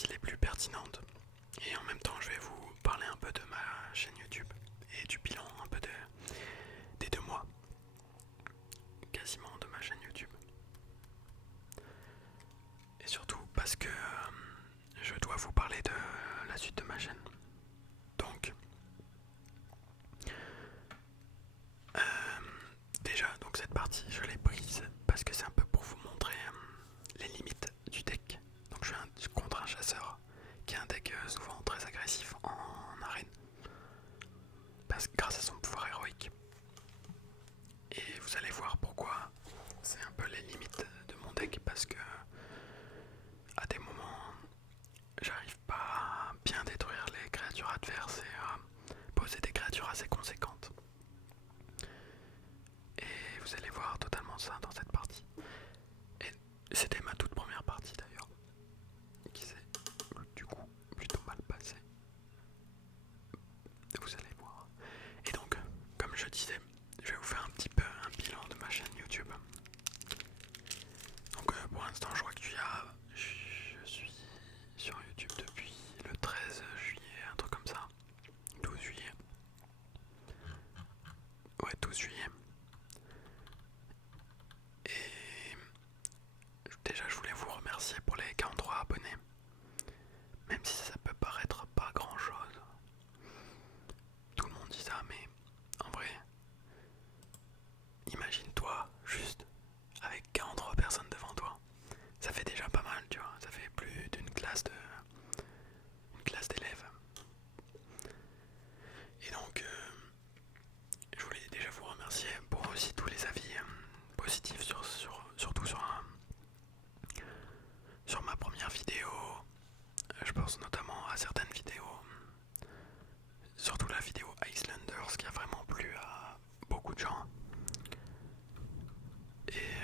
parties les plus pertinentes. Et en même temps, je vais vous parler un peu de ma chaîne YouTube et du bilan un peu des 2 mois, quasiment, de ma chaîne YouTube. Et surtout parce que je dois vous parler de la suite de ma chaîne. Donc, déjà, donc cette partie, je l'ai prise parce que c'est un peu pour vous montrer les limites du deck. Donc je suis contre un chasseur qui a un deck souvent très agressif en arène, grâce à son pouvoir héroïque. Et vous allez voir pourquoi c'est un peu les limites de mon deck, parce que à des moments j'arrive pas à bien détruire les créatures adverses et à poser des créatures assez conséquentes. Et vous allez voir totalement ça dans cette partie. Et c'était ma toute première partie d'ailleurs, qui s'est du coup plutôt mal passée. Vous allez voir. Et donc, comme je disais, je vais vous faire un petit peu un bilan de ma chaîne YouTube. Donc pour l'instant, je crois que je suis sur YouTube depuis le 13 juillet, un truc comme ça. 12 juillet. Ouais, 12 juillet. Et déjà, je voulais vous remercier pour les 43 abonnés. Même si ça peut paraître pas grand chose. Tout le monde dit ça, mais en vrai, imagine-toi juste avec 43 personnes devant toi. Ça fait déjà pas mal, tu vois. Ça fait plus d'une classe d'élèves. Et donc, je voulais déjà vous remercier pour aussi tous les avis positifs, surtout sur ma première vidéo. Je pense notamment à certaines vidéos, surtout la vidéo Icelanders qui a vraiment plu à beaucoup de gens. Et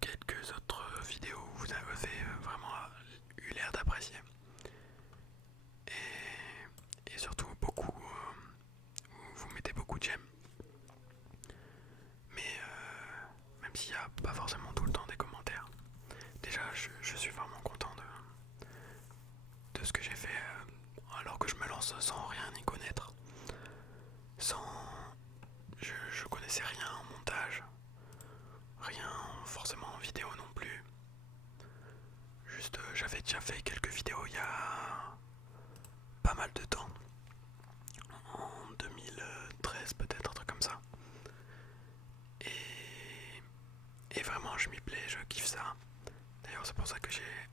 quelques autres vidéos où vous avez vraiment eu l'air d'apprécier. Et surtout beaucoup où vous mettez beaucoup de j'aime. Mais même s'il n'y a pas forcément tout le temps des commentaires, déjà je suis vraiment content de ce que j'ai fait alors que je me lance sans rien y connaître. Je connaissais rien en montage, rien forcément en vidéo non plus. Juste j'avais déjà fait quelques vidéos il y a pas mal de temps. En 2013 peut-être, un truc comme ça. Et vraiment je m'y plais, je kiffe ça. D'ailleurs c'est pour ça que j'ai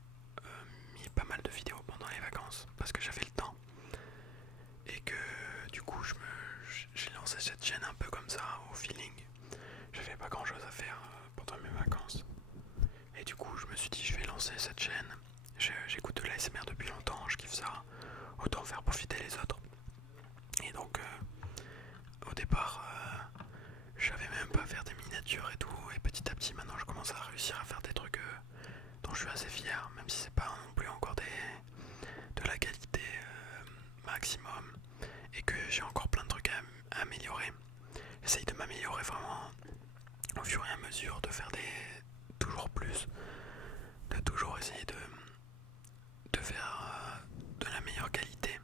mis pas mal de vidéos pendant les vacances, parce que j'avais le temps. Et que du coup j'ai lancé cette chaîne un peu comme ça, au feeling. J'avais pas grand chose à faire pendant mes vacances. Et du coup je me suis dit je vais lancer cette chaîne. J'écoute de l'ASMR depuis longtemps, je kiffe ça. Autant faire profiter les autres. Et donc au départ je savais même pas faire des miniatures et tout. Et petit à petit maintenant je commence à réussir à faire des trucs dont je suis assez fier. Même si c'est pas non plus encore de la qualité maximum. Et que j'ai encore plein de trucs à améliorer. J'essaye de m'améliorer vraiment au fur et à mesure, de faire toujours plus, de toujours essayer de faire de la meilleure qualité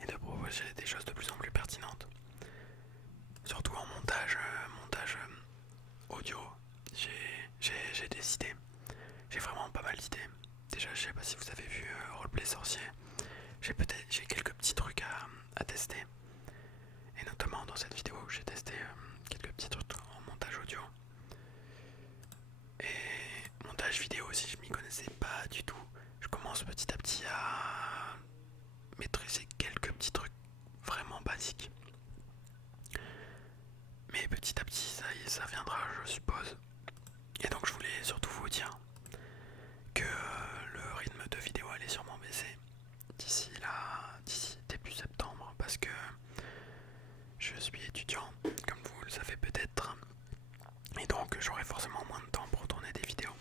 et de proposer des choses de plus en plus pertinentes. Surtout en montage audio, j'ai des idées, j'ai vraiment pas mal d'idées. Déjà, je sais pas si vous avez vu Roleplay Sorcier, j'ai quelques petits trucs à tester. Et notamment dans cette vidéo où j'ai testé quelques petits trucs en montage audio. Et montage vidéo aussi, je m'y connaissais pas du tout. Je commence petit à petit à maîtriser quelques petits trucs vraiment basiques. Mais petit à petit, ça viendra, je suppose. Et donc je voulais surtout vous dire que le rythme de vidéo allait sûrement baisser d'ici début septembre, parce que je suis étudiant, comme vous le savez peut-être, et donc j'aurai forcément moins de temps pour tourner des vidéos.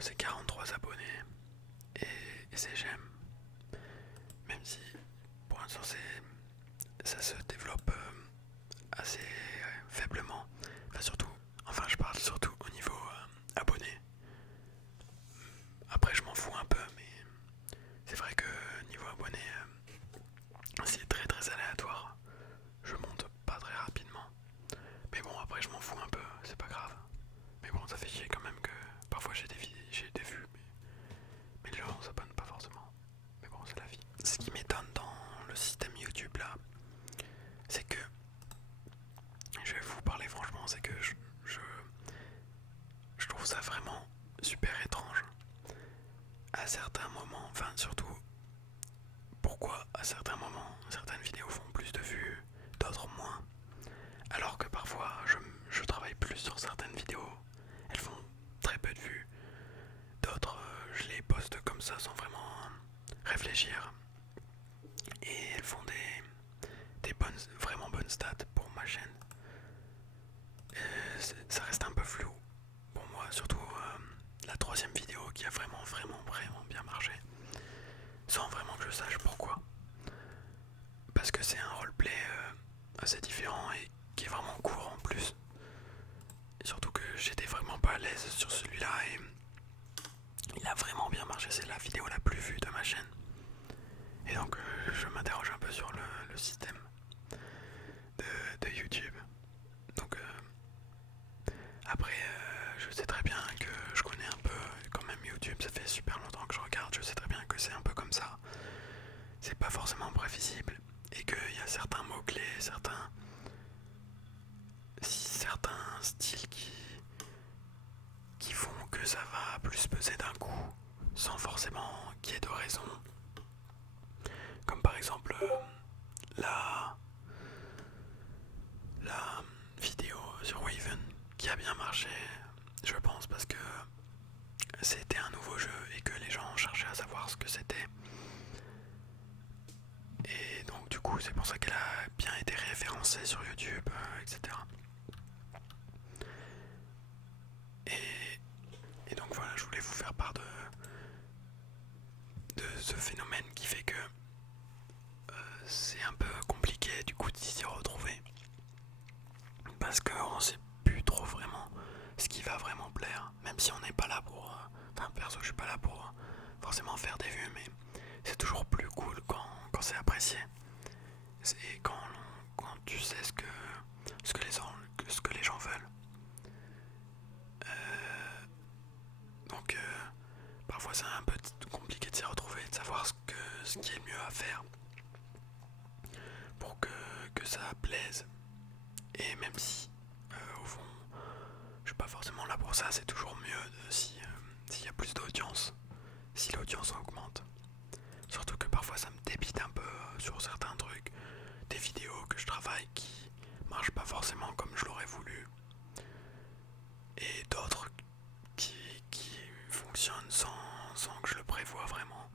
c'est 43 abonnés et c'est j'aime. Même si pour l'instant ça se développe assez faiblement. Enfin je parle surtout au niveau abonnés. Après je m'en fous un peu, mais c'est vrai que niveau abonnés c'est très très aléatoire. Je monte pas très rapidement. Mais bon, après je m'en fous un peu, c'est pas grave. Mais bon, ça fait chier quand même que parfois j'ai des vues, mais les gens s'abonnent pas forcément. Mais bon, c'est la vie. Ce qui m'étonne dans le système YouTube là, c'est que, je vais vous parler franchement, c'est que je trouve ça vraiment super étrange. À certains moments, enfin surtout, pourquoi à certains moments, certaines vidéos font plus de vues, d'autres moins. Alors que parfois je travaille plus sur certaines vidéos, elles font très peu de vues. D'autres, je les poste comme ça sans vraiment réfléchir. Et elles font des vraiment bonnes stats pour ma chaîne. Ça reste un peu flou pour moi, surtout la troisième vidéo qui a vraiment bien marché. Sans vraiment que je sache pourquoi. Parce que c'est un roleplay assez différent et qui est vraiment court en plus. Et surtout que j'étais vraiment pas à l'aise sur celui-là et il a vraiment bien marché, c'est la vidéo la plus vue de ma chaîne. Et donc je m'interroge un peu sur le système de YouTube. Donc après je sais très bien que je connais un peu quand même YouTube, ça fait super longtemps que je regarde, je sais très bien que c'est un peu comme ça. C'est pas forcément prévisible et qu'il y a certains mots-clés, certains styles qui font que ça va plus peser d'un coup sans forcément qu'il y ait de raison. Comme par exemple la vidéo sur Waven qui a bien marché, je pense, parce que c'était un nouveau jeu et que les gens cherchaient à savoir ce que c'était. Et donc du coup c'est pour ça qu'elle a bien été référencée sur YouTube, etc. Et donc voilà, je voulais vous faire part de ce phénomène qui fait que c'est un peu compliqué du coup d'y retrouver. Parce qu'on sait plus trop vraiment ce qui va vraiment plaire. Même si on n'est pas là pour... Enfin perso je suis pas là pour forcément faire des vues, mais c'est toujours plus cool quand c'est apprécié. Et quand tu sais ce que les gens veulent. Donc parfois c'est un peu compliqué de s'y retrouver, de savoir ce qui est le mieux à faire pour que ça plaise. Et même si au fond je suis pas forcément là pour ça, c'est toujours mieux s'il y a plus d'audience, si l'audience augmente. Surtout que parfois ça me débite un peu sur certains trucs, des vidéos que je travaille qui marchent pas forcément comme je l'aurais voulu, et d'autres qui fonctionnent sans que je le prévoie vraiment.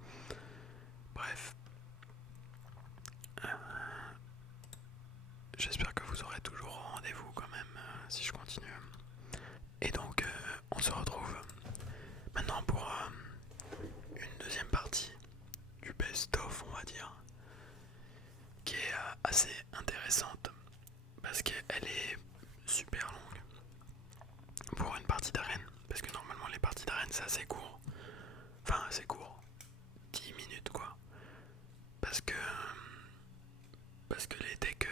Bref. J'espère que vous aurez toujours rendez-vous quand même si je continue. Et donc on se retrouve maintenant pour une deuxième partie du best-of, on va dire, qui est assez intéressante parce qu'elle est super longue pour une partie d'arène, parce que normalement les parties d'arène c'est assez court, enfin assez court, 10 minutes quoi, parce que les decks,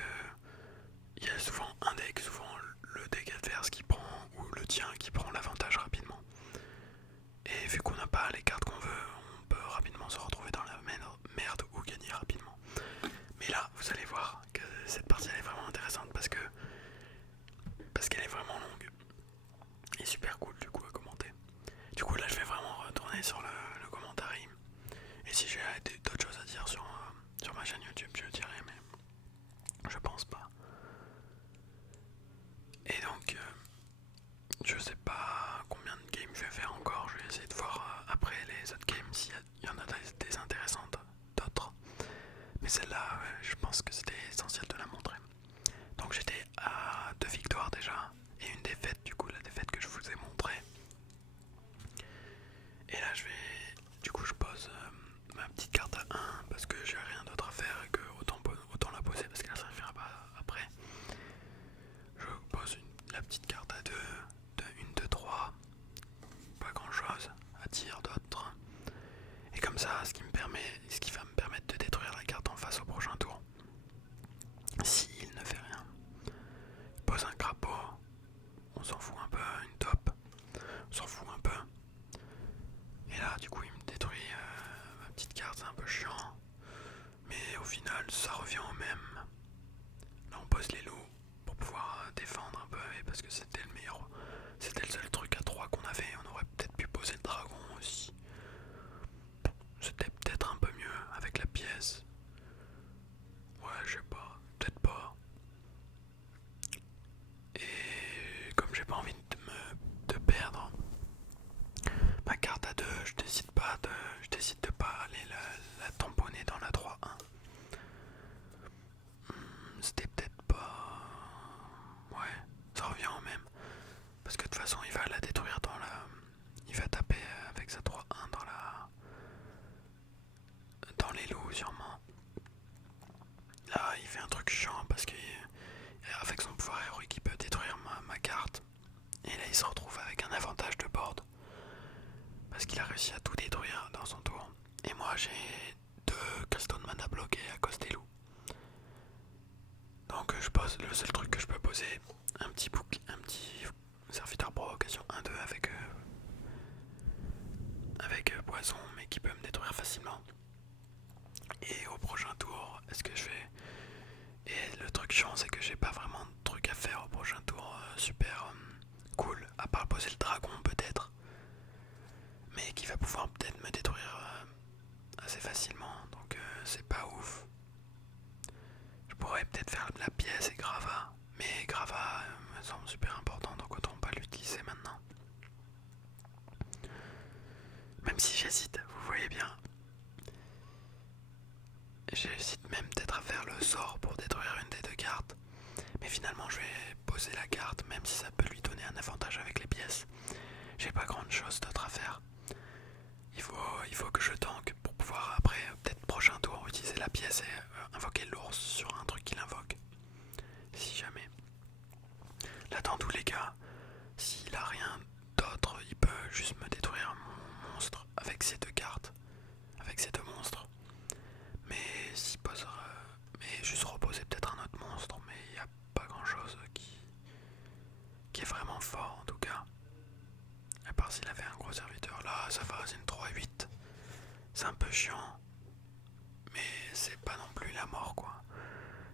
il y a souvent un deck, souvent le deck adverse qui prend, ou le tien qui prend l'avantage rapidement, et vu qu'on n'a pas les cartes qu'on veut, on peut rapidement se retrouver dans la merde ou gagner rapidement. Mais là vous allez voir que cette partie elle est vraiment intéressante parce qu'elle est vraiment longue et super cool du coup à commenter. Du coup là je vais vraiment retourner sur le commentaire, et si j'ai d'autres choses à dire sur ma chaîne YouTube je le dirai, mais je pense pas. Et donc je sais pas combien de games je vais faire encore, je vais essayer de voir après les autres games s'il y en a des intéressantes, d'autres. Mais celle-là, je pense que c'était essentiel de la montrer. Donc j'étais à 2 victoires déjà, et une défaite, du coup la défaite que je vous ai montrée. avec son pouvoir héroïque, il peut détruire ma carte. Et là, il se retrouve avec un avantage de board. Parce qu'il a réussi à tout détruire dans son tour. Et moi, j'ai 2 cristaux de mana bloqués à cause des loups. Donc je pose le seul truc que je peux poser, un petit serviteur provocation 1-2 avec poison, mais qui peut me détruire facilement. Et au prochain tour, est-ce que je vais... Et le truc chiant, c'est que j'ai pas vraiment de truc à faire au prochain tour super cool, à part poser le dragon peut-être, mais qui va pouvoir peut-être me détruire assez facilement, donc c'est pas ouf. Je pourrais peut-être faire la pièce et Grava, mais Grava me semble super important, donc autant pas l'utiliser maintenant. Même si j'hésite, vous voyez bien. J'hésite même peut-être à faire le sort pour détruire une des 2 cartes. Mais finalement je vais poser la carte, même si ça peut lui donner un avantage avec les pièces. J'ai pas grand chose d'autre à faire. Il faut que je tank pour pouvoir après, peut-être prochain tour, utiliser la pièce et invoquer l'ours sur un truc qu'il invoque. Si jamais. Là dans tous les cas, s'il a rien d'autre, il peut juste me détruire mon monstre avec ces 2 cartes. Avec ces 2 monstres. Mais s'il pose... mais juste reposer peut-être un autre monstre, mais il n'y a pas grand chose qui est vraiment fort en tout cas. À part s'il avait un gros serviteur, là ça va, c'est une 3-8. C'est un peu chiant, mais c'est pas non plus la mort quoi.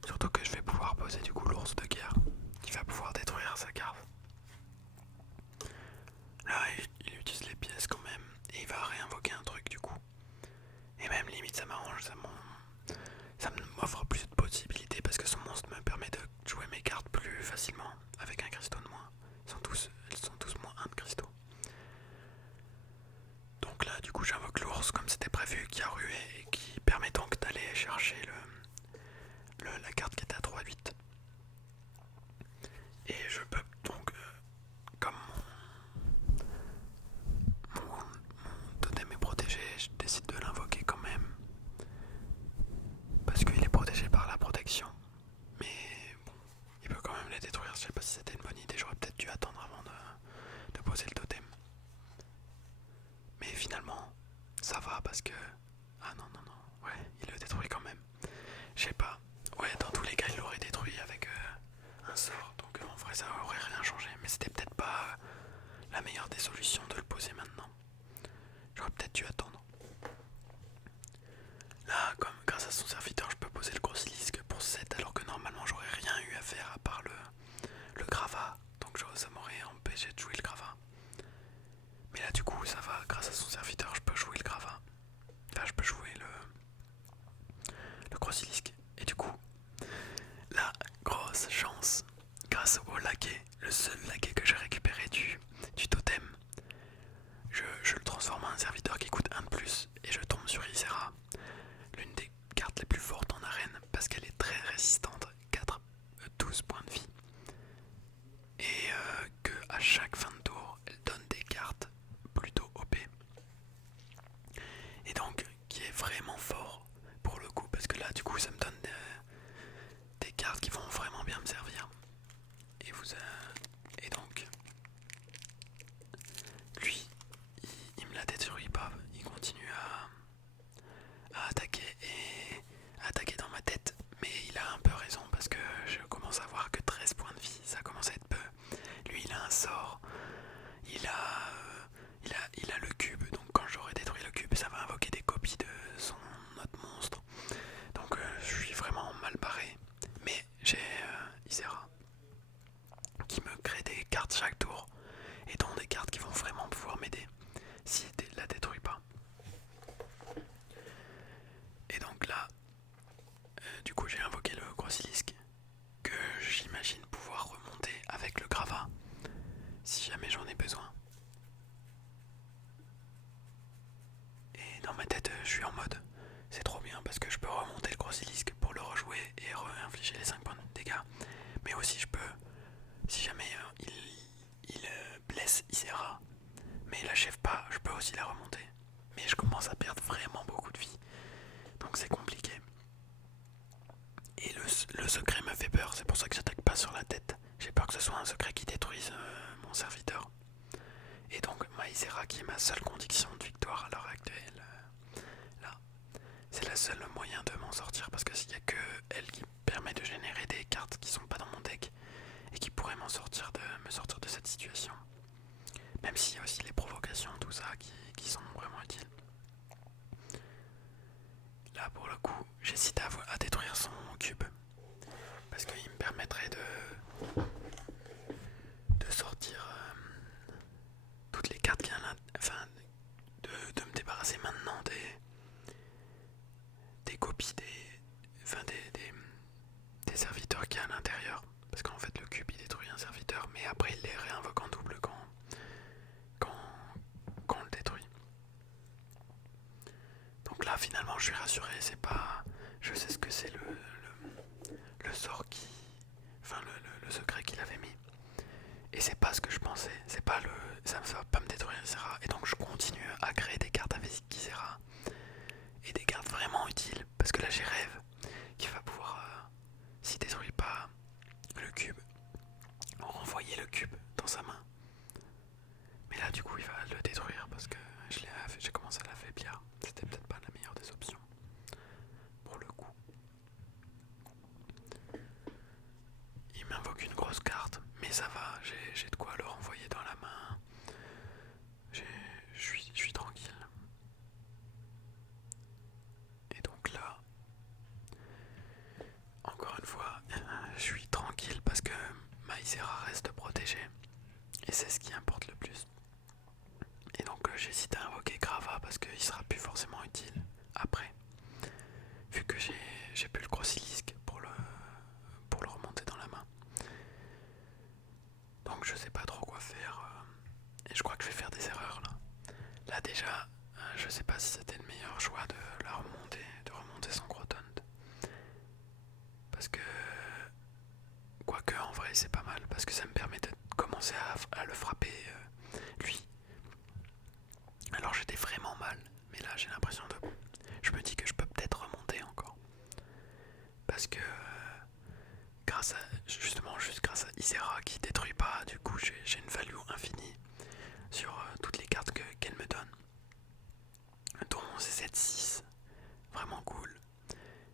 Surtout que je vais pouvoir poser du coup l'ours de guerre, qui va pouvoir détruire sa carte. Là il utilise les pièces quand même, et il va réinvoquer un truc du coup. Et même limite ça m'arrange, ça m'offre plus de possibilités parce que son monstre me permet de jouer mes cartes plus facilement avec un cristaux de moins. Elles sont tous moins 1 de cristaux. Donc là du coup j'invoque l'ours comme c'était prévu qui a rué et qui permet donc d'aller chercher la carte qui était à 3-8. Et je peux donc comme mon totem est protégé, je décide de l'invoquer quand même. Parce qu'il est protégé par la protection. Mais bon, il peut quand même les détruire. Je sais pas si c'était une bonne idée, j'aurais peut-être dû attendre avant de poser le totem. Mais finalement, ça va parce que... Ah non, non, non, ouais, il le détruit quand même. Je sais pas, ouais, dans tous les cas, il l'aurait détruit avec un sort. Donc en vrai, ça aurait rien changé. Mais c'était peut-être pas la meilleure des solutions de le poser maintenant. J'aurais peut-être dû attendre. Là, comme grâce à son serviteur, je peux poser le Grossilisque pour 7 alors que normalement j'aurais rien eu à faire à part le Grava. Donc ça m'aurait empêché de jouer le Grava. Mais là du coup ça va, grâce à son serviteur je peux jouer le Grava. Enfin je peux jouer le Grossilisque. Et du coup, la grosse chance, grâce au laquais, le seul laquais que j'ai récupéré du totem, je le transforme en un serviteur qui coûte 1 de plus et je tombe sur Ysera, l'une des cartes les plus fortes en arène parce qu'elle est très résistante, 12 points de vie. Et que à chaque fin de tour, elle donne des cartes plutôt OP. Et donc, qui est vraiment fort pour le coup, parce que là, du coup, ça me donne des cartes qui vont vraiment bien me servir. Et donc, lui, il me la détruit pas, il continue à attaquer et à attaquer dans ma tête. Mais il a un peu raison parce que je commence à voir que 13 points de vie, ça commence à être peu. Lui, il a un sort, il a le cube, donc quand j'aurai détruit le cube, ça va invoquer des copies de son autre monstre. Donc je suis vraiment mal barré. Mais j'ai Ysera qui me crée des cartes chaque tour et dont des cartes qui vont vraiment pouvoir m'aider si elle la détruit pas. Et donc là, du coup j'ai invoqué le Grossilisque que j'imagine pouvoir remonter avec le Grava si jamais j'en ai besoin. Et dans ma tête, je suis en mode c'est trop bien parce que je peux remonter le Grossilisque pour le rejouer et réinfliger les 5 points de dégâts. Mais aussi je peux, si jamais il blesse Ysera, mais il l'achève pas, je peux aussi la remonter. Mais je commence à perdre vraiment beaucoup de vie. Donc c'est compliqué. Et le secret me fait peur, c'est pour ça que j'attaque pas sur permet de sortir toutes les cartes qu'il y a à enfin de me débarrasser maintenant des copies des serviteurs qu'il y a à l'intérieur. Parce qu'en fait le cube il détruit un serviteur mais après il les réinvoque en double quand, quand on le détruit. Donc là finalement je suis rassuré, c'est pas. Je sais ce que c'est le sort qui. Enfin le secret qu'il avait mis. Et c'est pas ce que je pensais. C'est pas le. Ça ne va pas me détruire Ysera. Et donc je continue à créer des cartes avec Ysera. Et des cartes vraiment utiles. Parce que là j'ai Rêve qui va pouvoir, s'il détruit pas le cube, renvoyer le cube dans sa main. Mais là du coup il va le détruire parce que j'ai commencé à l'affaiblir. C'était peut-être pas la meilleure des options. Pour le coup. Il m'invoque une grosse carte, mais ça va, j'ai de quoi le renvoyer dans la main. Je suis tranquille. Et donc là, encore une fois, je suis tranquille parce que ma Ysera reste protégée. Et c'est ce qui importe le plus. Et donc j'hésite à invoquer Grava parce qu'il sera plus forcément utile après. Vu que j'ai plus le Grossilisk pour le remonter dans la main. Donc je sais pas trop quoi faire. Et je crois que je vais faire des erreurs là. Là déjà, je sais pas si c'était le meilleur choix de remonter sans Croton. Parce que, quoique en vrai c'est pas mal, parce que ça me permet de commencer à le frapper lui. Alors j'étais vraiment mal, mais là j'ai l'impression de. Je me dis que je peux peut-être remonter encore. Parce que juste grâce à Ysera qui détruit pas, du coup j'ai une value infinie sur toutes les cartes qu'elle me donne. Dont C7-6, vraiment cool.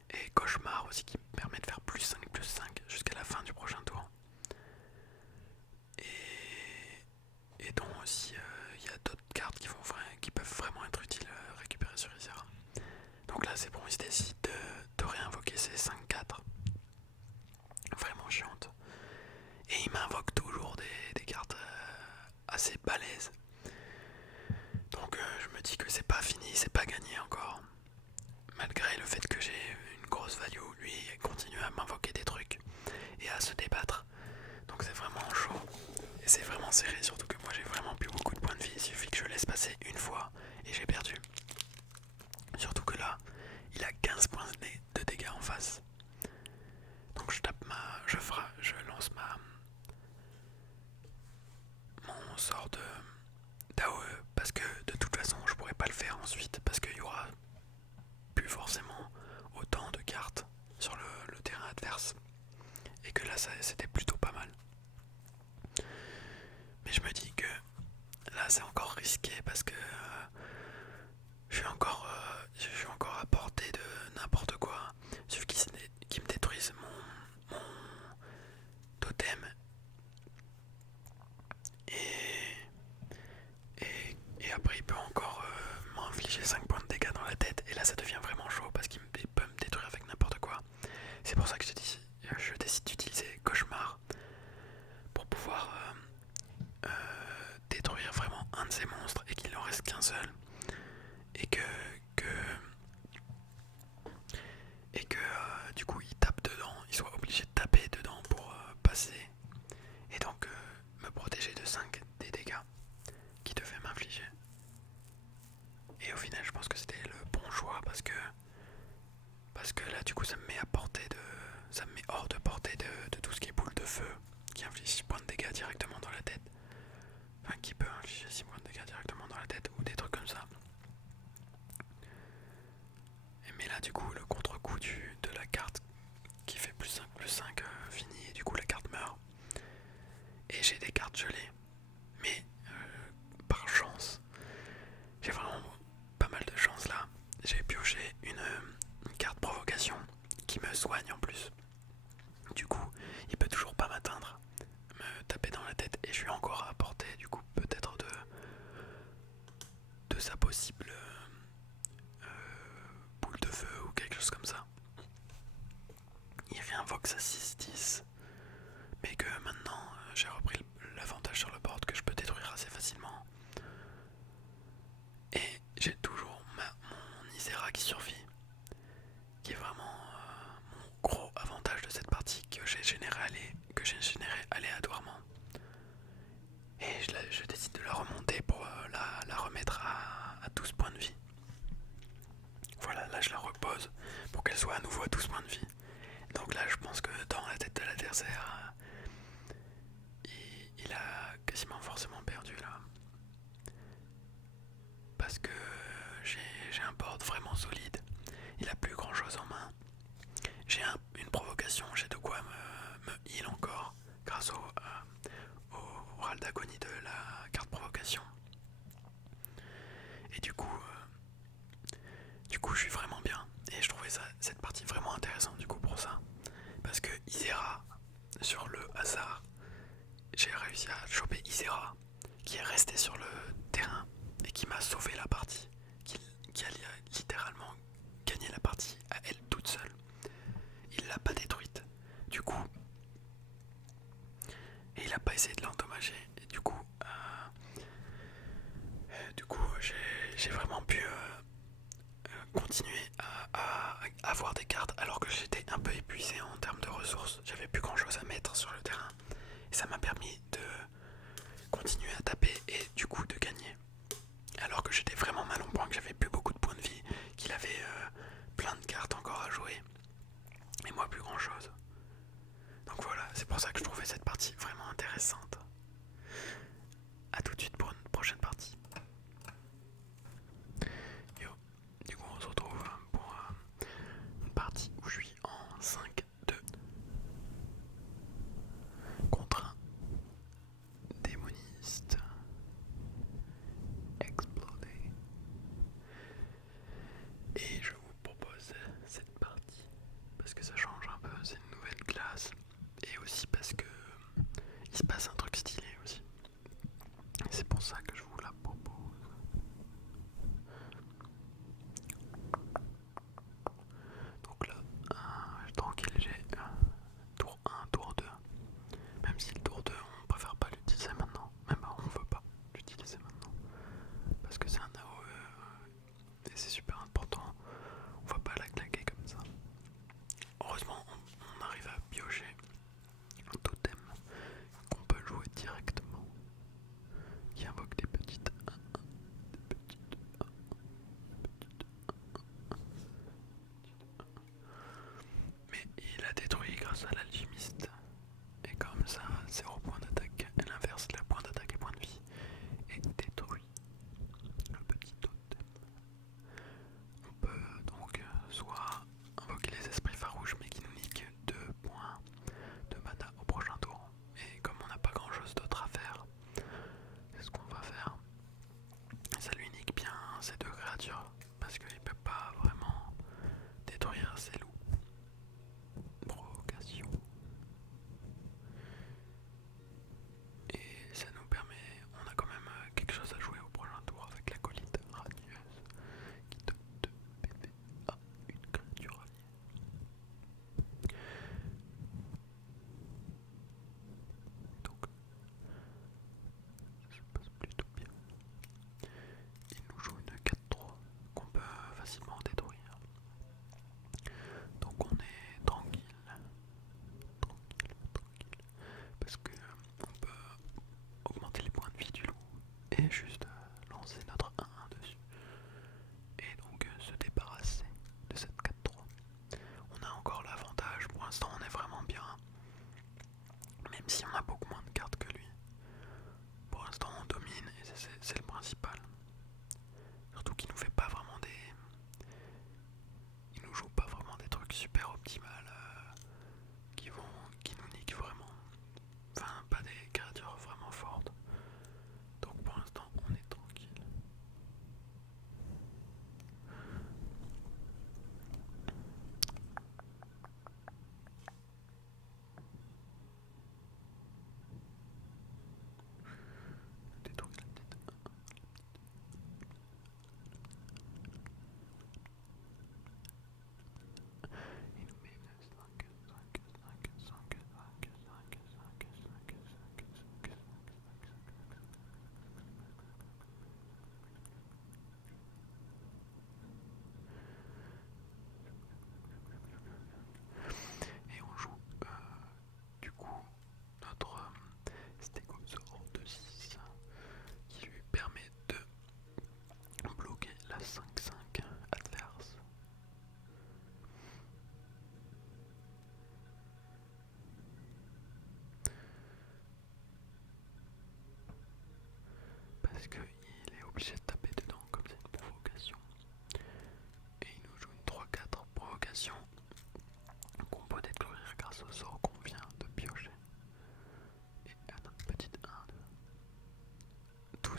Et Cauchemar aussi qui me permet de faire +5/+5 jusqu'à la fin du prochain tour. Et dont aussi il y a d'autres cartes qui peuvent vraiment être utiles à récupérer sur Ysera. Donc là c'est bon, il se décide de réinvoquer ces 5-4. Vraiment chiante. Et il m'invoque toujours des cartes assez balèzes. Donc je me dis que c'est pas fini, c'est pas gagné encore. Malgré le fait que j'ai une grosse value, lui il continue à m'invoquer des trucs et à se débattre. Donc c'est vraiment chaud. Et c'est vraiment serré, surtout que moi j'ai vraiment plus beaucoup de points de vie. Il suffit que je laisse passer une fois et j'ai perdu. Surtout que là, il a 15 points de dégâts en face. Donc je lance mon sort d'AOE parce que de toute façon je pourrais pas le faire ensuite parce qu'il y aura plus forcément autant de cartes sur le terrain adverse et que là c'était plutôt pas mal. Mais je me dis que là c'est encore risqué parce que je suis encore à portée de n'importe quoi. Il suffit qu'il me détruise mon totem et après il peut encore m'infliger 5 points de dégâts dans la tête. Et là ça devient vraiment chaud parce qu'il peut me détruire avec n'importe quoi. C'est pour ça que je décide d'utiliser Cauchemar pour pouvoir détruire vraiment un de ces monstres et qu'il n'en reste qu'un seul. Et que du coup il tape dedans, il soit obligé de taper dedans pour passer et donc me protéger de 5 des dégâts qu'il devait m'infliger. Et au final je pense que c'était le bon choix parce que là du coup ça me met ça me met hors de portée de tout ce qui est boule de feu qui inflige 6 points de dégâts directement dans la tête. Enfin qui peut infliger 6 points de dégâts directement dans la tête ou des trucs comme ça. soit à nouveau à 12 points de vie. Donc là je pense que dans la tête de l'adversaire, il a quasiment forcément perdu là. Parce que j'ai un board vraiment solide. Il a plus grand chose en main. J'ai une provocation, j'ai de quoi me heal encore grâce au râle d'agonie de la carte provocation. Et du coup je suis vraiment bien. Et je trouvais cette partie vraiment intéressante du coup pour ça. Parce que Isera, sur le hasard, j'ai réussi à choper Isera, qui est resté sur le terrain et qui m'a sauvé la partie. Qui a littéralement gagné la partie à elle toute seule. Il l'a pas détruite. Du coup, et il a pas essayé de l'endommager. Et du coup, j'ai vraiment pu continuer à avoir des cartes alors que j'étais un peu épuisé en termes de ressources. J'avais plus grand chose à mettre sur le terrain. Et ça m'a permis de continuer à taper et du coup de gagner. Alors que j'étais vraiment mal en point, que j'avais plus beaucoup de points de vie, qu'il avait plein de cartes encore à jouer. Et moi plus grand chose. Donc voilà, c'est pour ça que je trouvais cette partie vraiment intéressante. A tout de suite pour une prochaine partie. Yo, du coup on se retrouve pour une partie où je suis en 5-2 contre un démoniste explodé. Et je vous propose cette partie parce que ça change un peu, c'est une nouvelle classe. Et aussi parce que il se passe un truc stylé aussi. Et c'est pour ça que je vous la propose.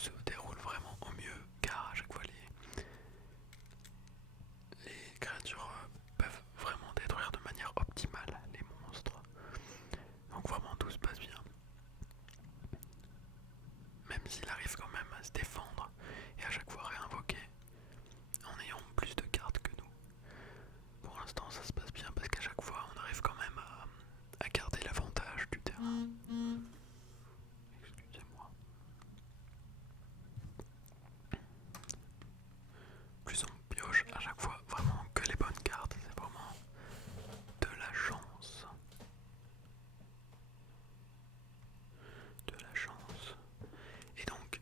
se déroule vraiment au mieux, car à chaque fois les créatures peuvent vraiment détruire de manière optimale les monstres. Donc vraiment tout se passe bien. Même s'il arrive quand même à se défendre et à chaque fois réinvoquer en ayant plus de cartes que nous. Pour l'instant ça se passe bien parce qu'à chaque fois on arrive quand même à garder l'avantage du terrain. Excusez-moi. Plus on pioche à chaque fois vraiment que les bonnes cartes, c'est vraiment de la chance. De la chance. Et donc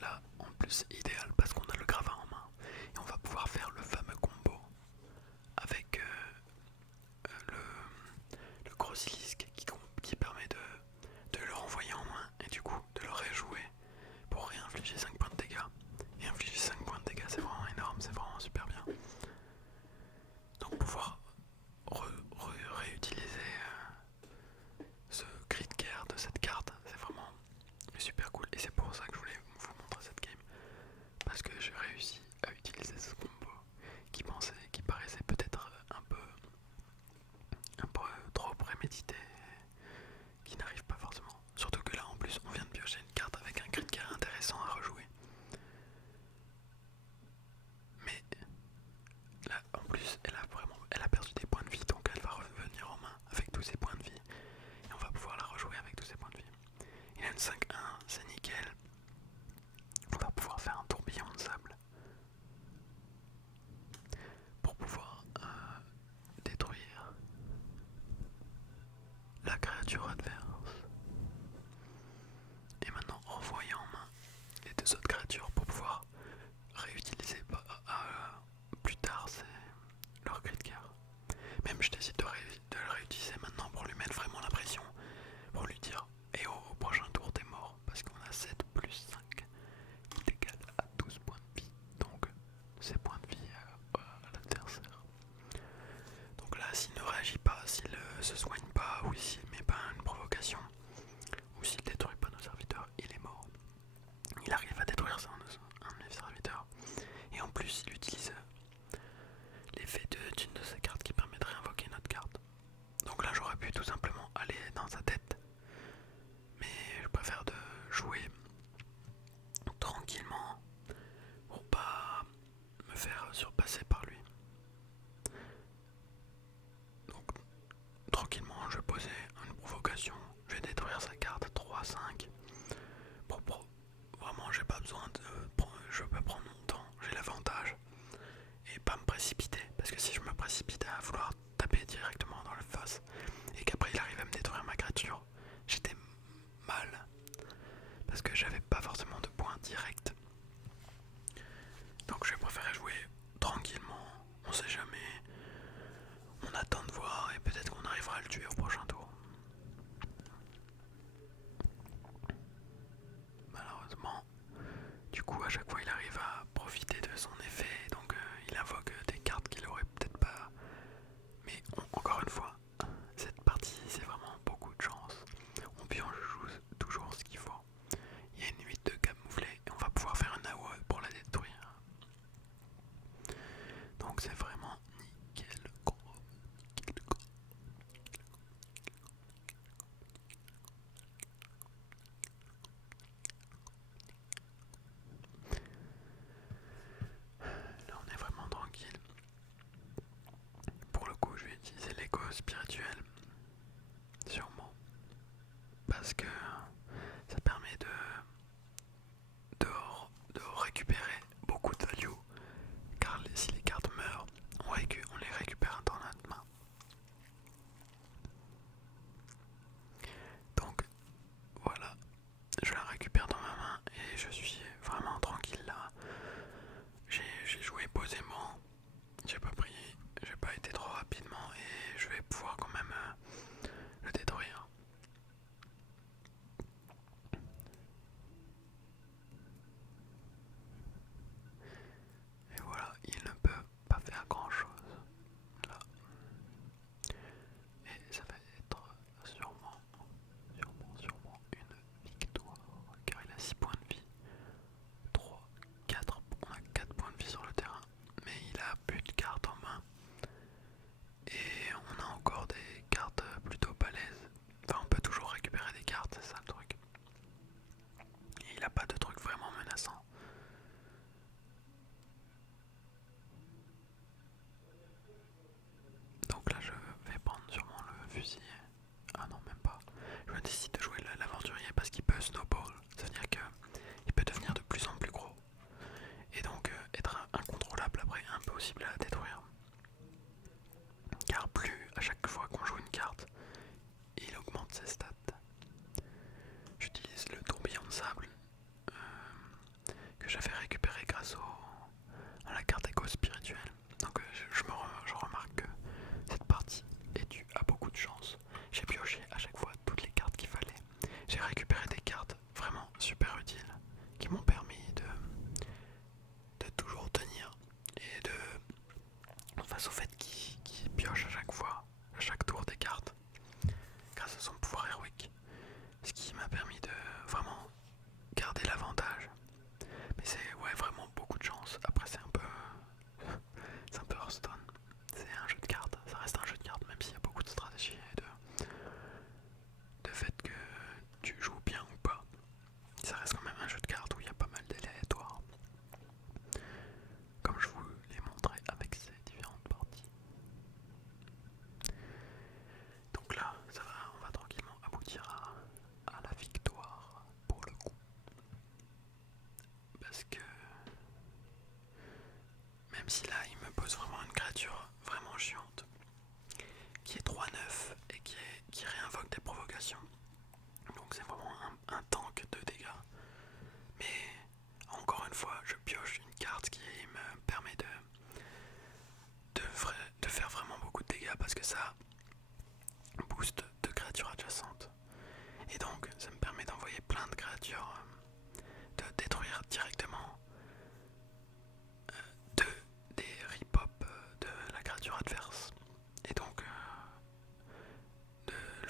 là en plus idéal parce qu'on a le gravat en main et on va pouvoir faire le fameux combo avec le Grossilisque qui permet de le renvoyer en main et du coup de le réjouer pour réinfliger 5 points de dégâts. Et infliger 5 points de dégâts c'est vraiment énorme, c'est vraiment super bien. Donc pouvoir réutiliser ce crit de guerre de cette carte, c'est vraiment super cool. Et c'est pour ça que je voulais vous montrer cette game. Parce que j'ai réussi à utiliser ce combo qui paraissait peut-être un peu trop prémédité, qui n'arrive pas forcément. Surtout que là en plus on vient de piocher une carte avec un crit de guerre intéressant à rejouer. Mais là en plus elle a perdu des points de vie, donc elle va revenir en main avec tous ses points de vie. Et on va pouvoir la rejouer avec tous ses points de vie. Il a une 5-1, c'est nickel. On va pouvoir faire un tourbillon de sable pour pouvoir détruire la créature adverse. Et maintenant renvoyer en main les deux autres créatures pour pouvoir réutiliser plus tard leur cri de guerre. Même je décide de le réutiliser maintenant pour lui mettre vraiment la pression, pour lui dire et au prochain tour t'es mort, parce qu'on a 7 plus 5 qui égale à 12 points de vie, donc c'est points de vie à l'adversaire. Donc là s'il ne réagit pas, s'il se soigne pas, ou s'il met pas une provocation, ou s'il détruit pas nos serviteurs, il est mort. Il arrive à détruire un de mes serviteurs, et en plus il utilise l'effet d'une de ses cartes qui permet de réinvoquer une autre carte. Donc là j'aurais pu tout simplement aller dans sa tête, mais je préfère de jouer tranquillement pour pas me faire surpasser par lui. Donc tranquillement je vais poser une provocation, je vais détruire sa carte 3-5 vraiment j'ai pas besoin je peux prendre mon temps, j'ai l'avantage et pas me précipiter, parce que si je me précipite à vouloir taper directement dans la face et qu'après il arrive à me détruire ma créature, j'étais mal parce que j'avais pas forcément de points directs. Donc je préférais jouer tranquillement, on sait jamais, on attend de voir et peut-être qu'on arrivera à le tuer au prochain tour. Malheureusement, du coup à chaque fois il arrive à profiter de son effet, donc il invoque des cartes qu'il aurait peut-être pas. Mais encore une fois, cette partie c'est vraiment beaucoup de chance. On pioche toujours ce qu'il faut. Il y a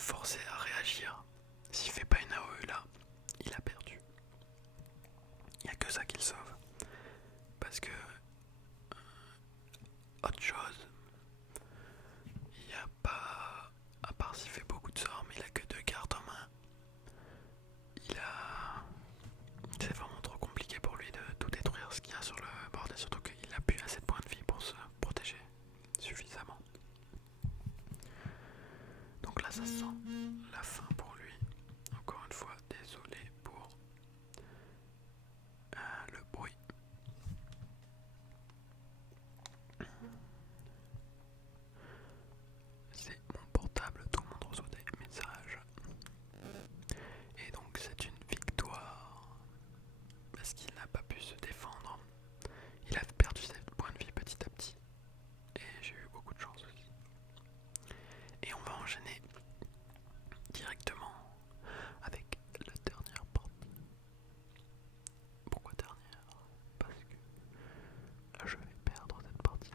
forcer à réagir. S'il fait pas une AOE là, il a perdu. Il n'y a que ça qui le sauve. Parce que autre chose, il n'y a pas, à part s'il fait beaucoup de sorts, mais il a que 2 cartes en main. C'est vraiment trop compliqué pour lui de tout détruire ce qu'il y a sur le board, et surtout qu'il a plus assez de points de vie pour se protéger suffisamment. Donc là ça sent la fin pour lui. Encore une fois, désolé pour le bruit. C'est mon portable, tout le monde reçoit des messages. Et donc c'est une victoire. Parce qu'il n'a pas pu se défendre. Il a perdu ses points de vie petit à petit. Et j'ai eu beaucoup de chance aussi. Et on va enchaîner directement avec la dernière partie. Pourquoi dernière? Parce que là je vais perdre cette partie.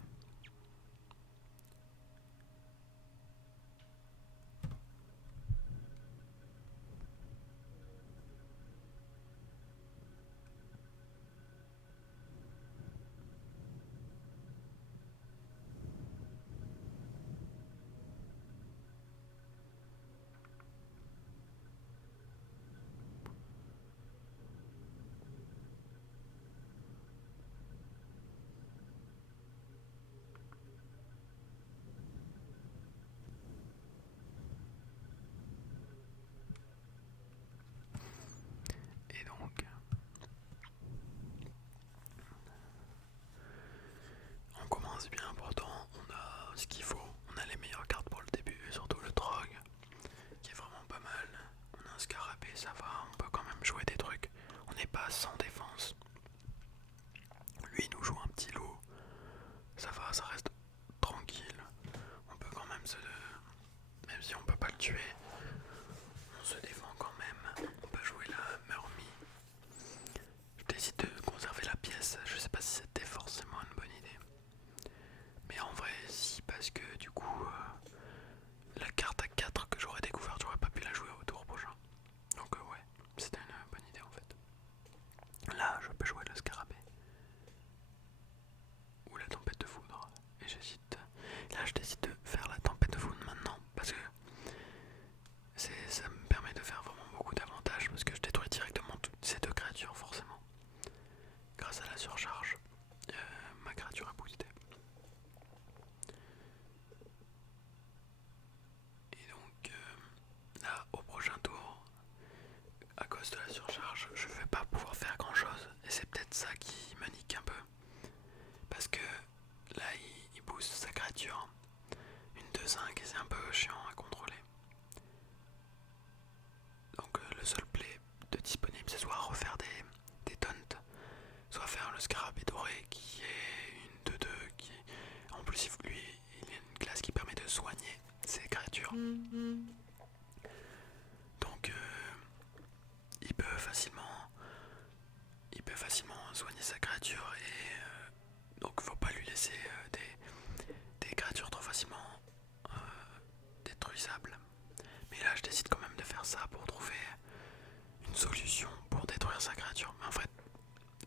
Et donc, on commence bien, pourtant on a ce qu'il faut, on a les meilleures cartes pour le début, et surtout le Trog, qui est vraiment pas mal. On a un Scarabée, ça va, on peut quand même jouer des trucs, on n'est pas sans défense. Lui il nous joue un petit loup, ça va, ça reste tranquille, on peut quand même même si on peut pas le tuer, on se défend quand même, on peut jouer la Murmie. Je décide de conserver la pièce, je sais pas si c'était forcément une bonne idée. Mais en vrai si, parce que du coup la carte à 4 que j'aurais découvert, j'aurais pas pu la jouer au tour prochain. Donc ouais, c'était une bonne idée en fait. Là je peux jouer le Scarabée ou la tempête de foudre. Et j'hésite. Là je décide de faire la tempête de foudre maintenant parce que ça me permet de faire vraiment beaucoup d'avantages, parce que je détruis directement toutes ces 2 créatures forcément. Grâce à la surcharge, ma créature est boostée. Et donc là au prochain tour, à cause de la surcharge, je vais pas pouvoir faire grand chose. Et c'est peut-être ça qui me nique un peu. Parce que là il booste sa créature. Une 2-5 et c'est un peu chiant à contrôler. Donc le seul play de disponible, c'est soit refaire des taunts, soit faire le Scarabée doré qui est une 2-2 qui en plus lui il a une classe qui permet de soigner ses créatures. Donc il peut facilement soigner sa créature, et donc faut pas lui laisser des créatures trop facilement détruisables. Mais là je décide quand même de faire ça pour trouver une solution pour détruire sa créature. Mais en fait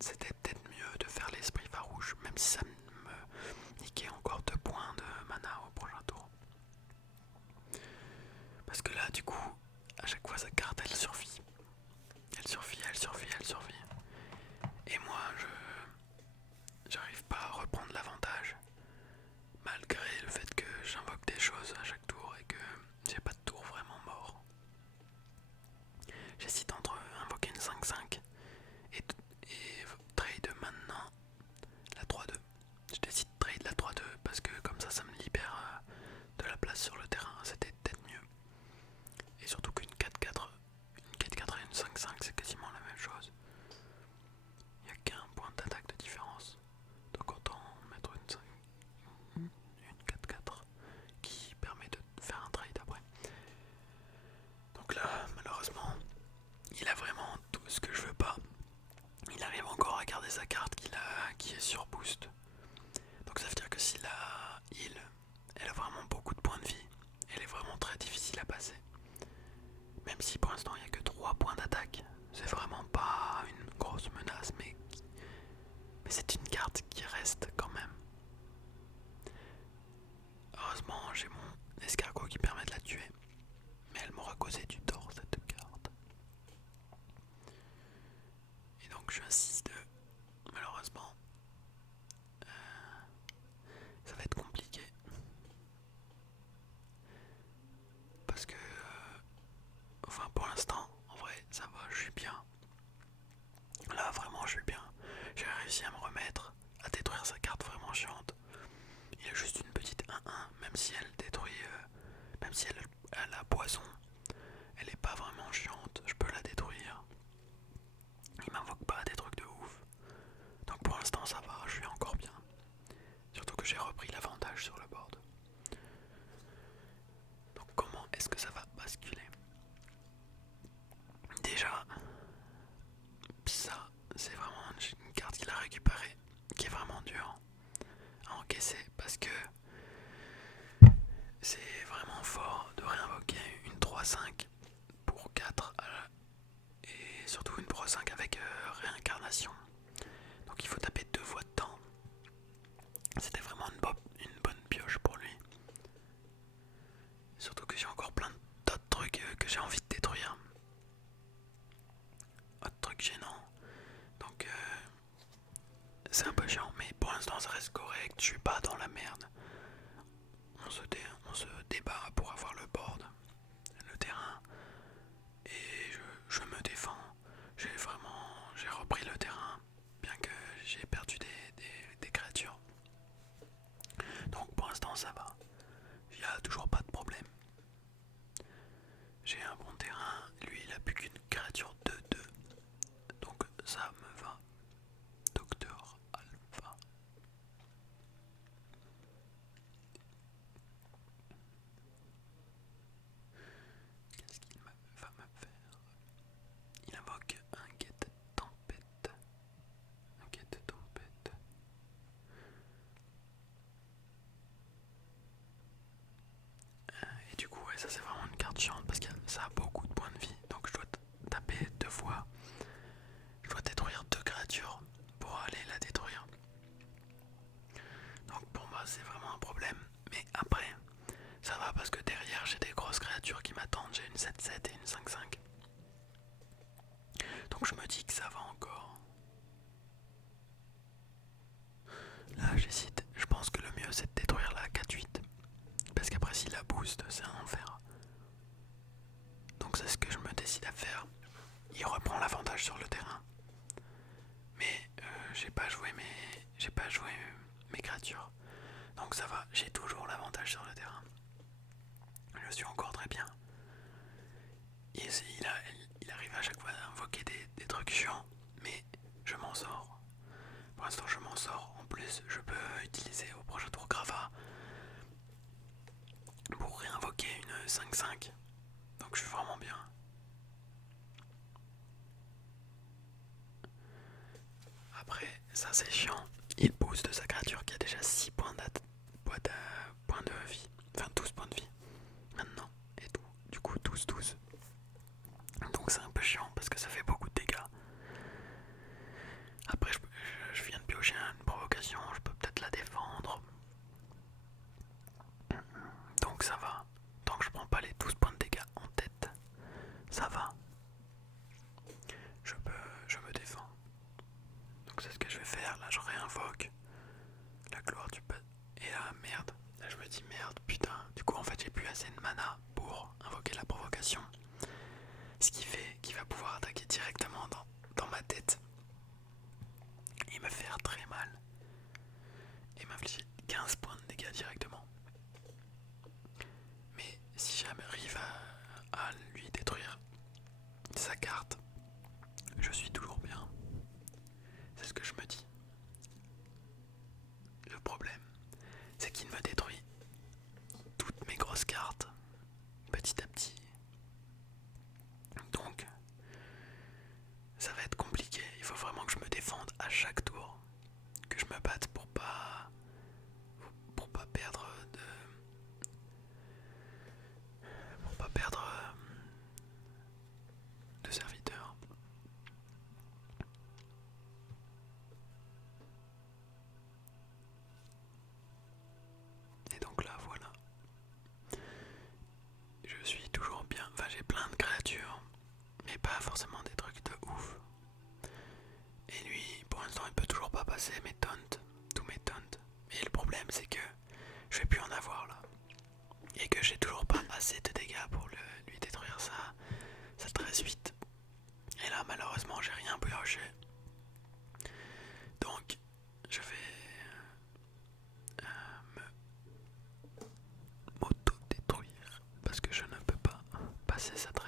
c'était peut-être mieux de faire l'esprit farouche, même si ça me niquait encore 2 points de mana au prochain tour. Parce que là du coup à chaque fois sa carte elle survit. Elle survit. Et moi j'arrive pas à reprendre l'avantage, malgré le fait que j'invoque des choses à chaque tour et que j'ai pas de tour vraiment mort. J'hésite entre invoquer une 5-5 et trade maintenant la 3-2. Je décide de trade la 3-2 parce que comme ça me libère de la place sur le terrain, c'était peut-être mieux. Et surtout qu'une 4-4 et une 5-5 c'est quasiment la même chose. Il n'y a qu'un point d'attaque de différence. Donc autant mettre une 4-4 qui permet de faire un trade après. Donc là malheureusement il a vraiment tout ce que je veux pas. Il arrive encore à garder sa carte qui est sur boost. Donc ça veut dire que si la heal, elle a vraiment beaucoup de points de vie, elle est vraiment très difficile à passer. même si pour l'instant il n'y a que 3 points d'attaque, c'est vraiment pas une grosse menace, mais c'est une carte qui reste quand même. Heureusement j'ai mon escargot qui permet de la tuer, mais elle m'aura causé du tort cette carte. Et donc je suis à 6-2, malheureusement. Ça va être compliqué. Parce que, enfin pour l'instant, en vrai, ça va, je suis bien. Là, vraiment, je suis bien. J'ai réussi à me remettre, à détruire sa carte vraiment chiante. Il y a juste une petite 1-1, même si elle détruit, même si elle a la poison, elle est pas vraiment chiante, je peux la détruire. Il m'invoque pas des trucs de ouf. Donc pour l'instant, ça va, je suis encore bien. Surtout que j'ai repris l'avantage sur le board. Donc comment est-ce que ça va basculer? Déjà, ça, c'est vraiment une carte qu'il a récupérée, qui est vraiment dure à encaisser parce que c'est vraiment fort de réinvoquer une 3-5 pour 4 et surtout une 3-5 avec réincarnation. Donc il faut taper 2 fois de temps. C'était vraiment une bonne pioche pour lui. Surtout que j'ai encore plein d'autres trucs que j'ai envie de détruire. Autre truc gênant. Donc c'est un peu chiant, mais pour l'instant ça reste correct, je suis pas dans la merde. On se débat pour avoir le board, le terrain, et je me défends. J'ai repris le terrain, bien que j'ai perdu des créatures. Donc pour l'instant ça va, il n'y a toujours pas de problème. J'ai un bon terrain, lui il a plus qu'une créature 2-2, donc ça me va. Docteur Alpha. Qu'est-ce qu'il va me faire? Il invoque un guette tempête. Un guette tempête. Et du coup, ouais, ça c'est vraiment une carte chiante parce que ça a beaucoup de points de vie. Donc je dois taper 2 fois. Je dois détruire 2 créatures pour aller la détruire. Donc pour moi c'est vraiment un problème. Mais après, ça va parce que derrière j'ai des grosses créatures qui m'attendent. J'ai une 7-7 et une 5-5. Donc je me dis que ça va encore. Là j'hésite. Je pense que le mieux c'est de détruire la 4-8. Parce qu'après s'il la booste c'est un enfer. Donc c'est ce que je me décide à faire. Il reprend l'avantage sur le terrain. Mais j'ai pas joué mes créatures. Donc ça va, j'ai toujours l'avantage sur le terrain. Je suis encore très bien. Et il arrive à chaque fois à invoquer des trucs chiants. Mais je m'en sors. Pour l'instant je m'en sors. En plus je peux utiliser au prochain tour Grava pour réinvoquer une 5-5. Donc je suis vraiment bien. Après ça c'est chiant. Il booste sa créature qui a déjà 6 points de vie. Enfin 12 points de vie. Maintenant. Et tout. Du coup 12-12. Donc c'est un peu chiant parce que ça fait beaucoup de dégâts. Après je viens de piocher une provocation. Je peux peut-être la défendre. Donc ça va. Tant que je prends pas les 12 points de dégâts en tête, ça va. Je me défends. Donc c'est ce que je vais faire. Là je réinvoque la gloire du peuple. Et là merde. Là je me dis merde putain. Du coup en fait j'ai plus assez de mana pour invoquer la provocation. Ce qui fait qu'il va pouvoir attaquer directement dans ma tête. Et me faire très mal. Et m'infliger 15 points de dégâts directement. Mais si j'arrive à lui détruire sa carte, je suis toujours bien. C'est ce que je me dis. Le problème, c'est qu'il me détruit toutes mes grosses cartes petit à petit. Donc, ça va être compliqué. Il faut vraiment que je me défende à chaque tour. Que je me batte pour pas perdre bien, enfin j'ai plein de créatures, mais pas forcément des trucs de ouf. Et lui, pour l'instant, il peut toujours pas passer mes taunts, tous mes taunts. Et le problème, c'est que je vais plus en avoir là. Et que j'ai toujours pas assez de dégâts pour lui détruire ça très vite. Et là, malheureusement, j'ai rien pioché. Donc, je vais m'auto-détruire parce que je ne peux pas passer cette